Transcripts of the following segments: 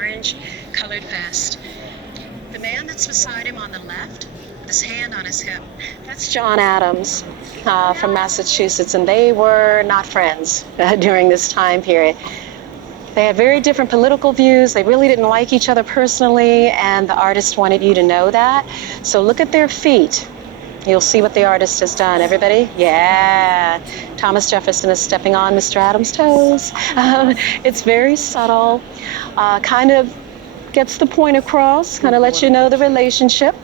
orange colored vest. The man that's beside him on the left, with his hand on his hip, that's John Adams from Massachusetts, and they were not friends during this time period. They had very different political views. They really didn't like each other personally, and the artist wanted you to know that. So look at their feet. You'll see what the artist has done. Everybody? Yeah. Thomas Jefferson is stepping on Mr. Adams' toes. It's very subtle, kind of gets the point across, kind of lets you know the relationship.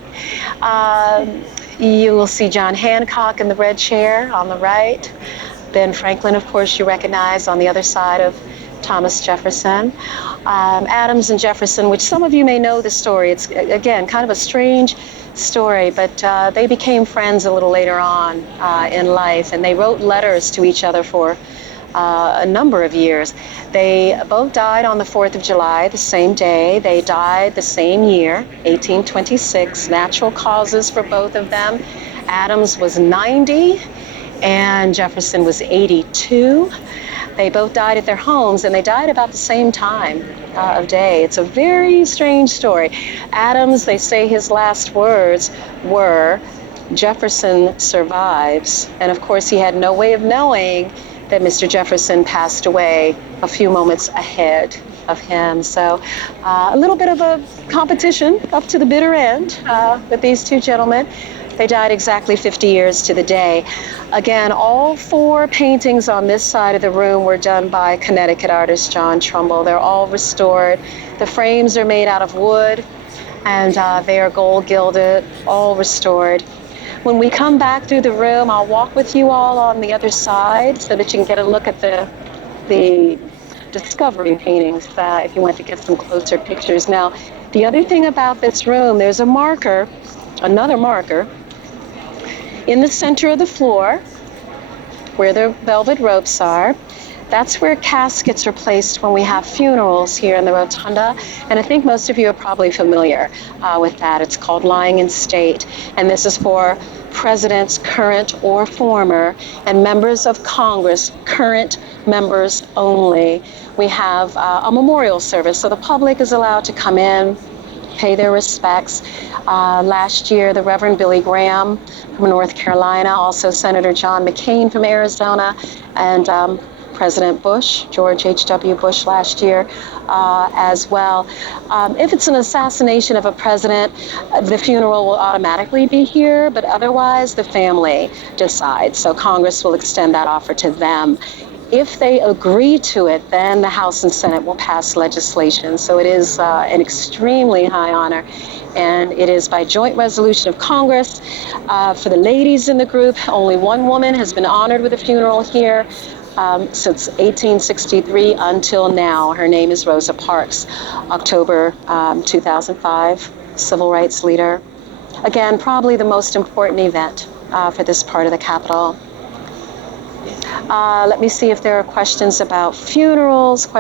You will see John Hancock in the red chair on the right. Ben Franklin, of course, you recognize on the other side of Thomas Jefferson. Adams and Jefferson, which some of you may know the story. It's, again, kind of a strange story, but they became friends a little later on in life, and they wrote letters to each other for a number of years. They both died on the 4th of July, the same day. They died the same year, 1826, natural causes for both of them. Adams was 90 and Jefferson was 82. They both died at their homes, and they died about the same time of day. It's a very strange story. Adams, they say his last words were, "Jefferson survives." And of course, he had no way of knowing that Mr. Jefferson passed away a few moments ahead of him. So a little bit of a competition up to the bitter end with these two gentlemen. They died exactly 50 years to the day. Again, all four paintings on this side of the room were done by Connecticut artist John Trumbull. They're all restored. The frames are made out of wood, and they are gold gilded, all restored. When we come back through the room, I'll walk with you all on the other side so that you can get a look at the discovery paintings if you want to get some closer pictures. Now, the other thing about this room, there's a marker, another marker, in the center of the floor, where the velvet ropes are. That's where caskets are placed when we have funerals here in the rotunda. And I think most of you are probably familiar with that. It's called lying in state. And this is for presidents, current or former, and members of Congress, current members only. We have a memorial service, so the public is allowed to come in, pay their respects. Last year, the Reverend Billy Graham from North Carolina, also Senator John McCain from Arizona, and President Bush, George H.W. Bush last year as well. If it's an assassination of a president, the funeral will automatically be here, but otherwise the family decides. So Congress will extend that offer to them. If they agree to it, then the House and Senate will pass legislation. So it is an extremely high honor, and it is by joint resolution of Congress. For the ladies in the group, only one woman has been honored with a funeral here since 1863 until now. Her name is Rosa Parks, October 2005, civil rights leader. Again, probably the most important event for this part of the Capitol. Let me see if there are questions about funerals.